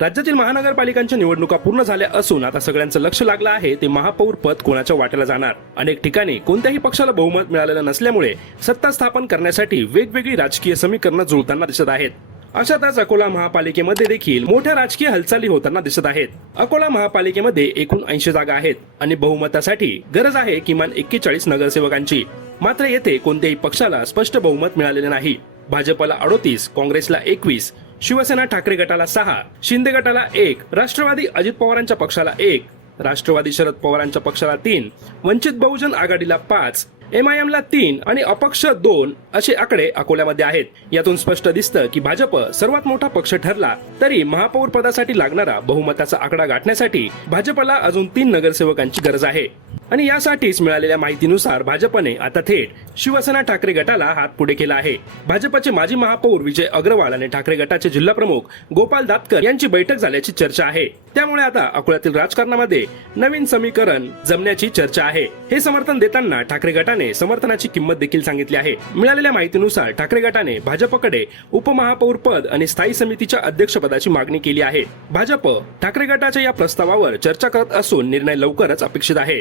राज्यातील महानगरपालिकांच्या निवडणुका पूर्ण झाल्या असून आता सगळ्यांचं लक्ष लागलं आहे ते महापौर पद कोणाच्या वाट्याला जाणार? अनेक ठिकाणी कोणत्याही पक्षाला बहुमत मिळालेलं नसल्यामुळे सत्ता स्थापन करण्यासाठी वेगवेगळी राजकीय समीकरणं जुळताना दिसत आहेत. अशातच अकोला महापालिकेमध्ये देखील मोठ्या राजकीय हालचाली होताना दिसत आहेत. अकोला महापालिकेमध्ये एकूण ऐंशी जागा आहेत आणि बहुमतासाठी गरज आहे किमान एक्केचाळीस नगरसेवकांची. मात्र येथे कोणत्याही पक्षाला स्पष्ट बहुमत मिळालेले नाही. भाजपला अडोतीस काँग्रेसला एकवीस शिवसेना ठाकरे गटाला सहा शिंदे गटाला एक राष्ट्रवादी अजित पवारांच्या पक्षाला एक. राष्ट्रवादी शरद पवारांच्या पक्षाला तीन वंचित बहुजन आघाडीला पाच एम आय तीन आणि अपक्ष दोन असे आकडे अकोल्यामध्ये आहेत. यातून स्पष्ट दिसतं की भाजप सर्वात मोठा पक्ष ठरला तरी महापौर पदासाठी लागणारा बहुमताचा आकडा गाठण्यासाठी भाजपला अजून तीन नगरसेवकांची गरज आहे. आणि यासाठीच मिळालेल्या माहितीनुसार भाजपने आता थेट शिवसेना ठाकरे गटाला हात पुढे केला आहे. भाजपचे माजी महापौर विजय अग्रवाल आणि ठाकरे गटाचे जिल्हा प्रमुख गोपाल दातकर यांची बैठक झाल्याची चर्चा आहे. त्यामुळे आता अकोल्यातील राजकारणामध्ये नवीन समीकरण जमण्याची चर्चा आहे. हे समर्थन देताना ठाकरे गटाने समर्थनाची किंमत देखील सांगितली आहे. मिळालेल्या माहितीनुसार ठाकरे गटाने भाजपकडे उपमहापौर पद आणि स्थायी समितीच्या अध्यक्षपदाची मागणी केली आहे. भाजप ठाकरे गटाच्या या प्रस्तावावर चर्चा करत असून निर्णय लवकरच अपेक्षित आहे.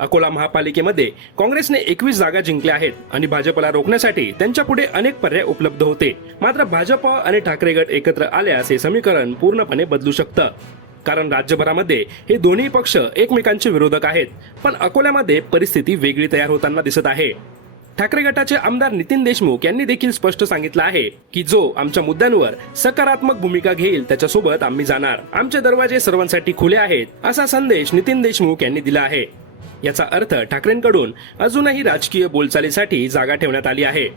अकोला महापालिकेमध्ये काँग्रेसने एकवीस जागा जिंकल्या आहेत आणि भाजपला रोखण्यासाठी त्यांच्या पुढे अनेक पर्याय उपलब्ध होते. मात्र भाजप आणि ठाकरे गट एकत्र आल्यास हे समीकरण पूर्णपणे बदलू शकतं. कारण राज्यभरामध्ये हे दोन्ही पक्ष एकमेकांचे विरोधक आहेत. पण अकोल्यामध्ये परिस्थिती वेगळी तयार होताना दिसत आहे. ठाकरे गटाचे आमदार नितीन देशमुख यांनी देखील स्पष्ट सांगितलं आहे की जो आमच्या मुद्द्यांवर सकारात्मक भूमिका घेईल त्याच्यासोबत आम्ही जाणार. आमचे दरवाजे सर्वांसाठी खुले आहेत असा संदेश नितीन देशमुख यांनी दिला आहे. याचा अर्थ ठाकरेंकडून अजूनही राजकीय बोलचालीसाठी जागा ठेवण्यात आली आहे.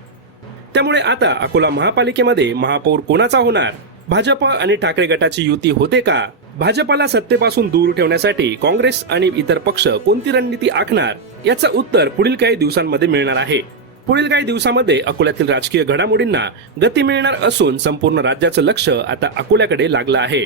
त्यामुळे आता अकोला महापालिकेमध्ये महापौर कोणाचा होणार? भाजप आणि ठाकरे गटाची युती होते का? भाजपला सत्तेपासून दूर ठेवण्यासाठी काँग्रेस आणि इतर पक्ष कोणती रणनीती आखणार? याचं उत्तर पुढील काही दिवसांमध्ये मिळणार आहे. पुढील काही दिवसामध्ये अकोल्यातील राजकीय घडामोडींना गती मिळणार असून संपूर्ण राज्याचं लक्ष आता अकोल्याकडे लागलं आहे.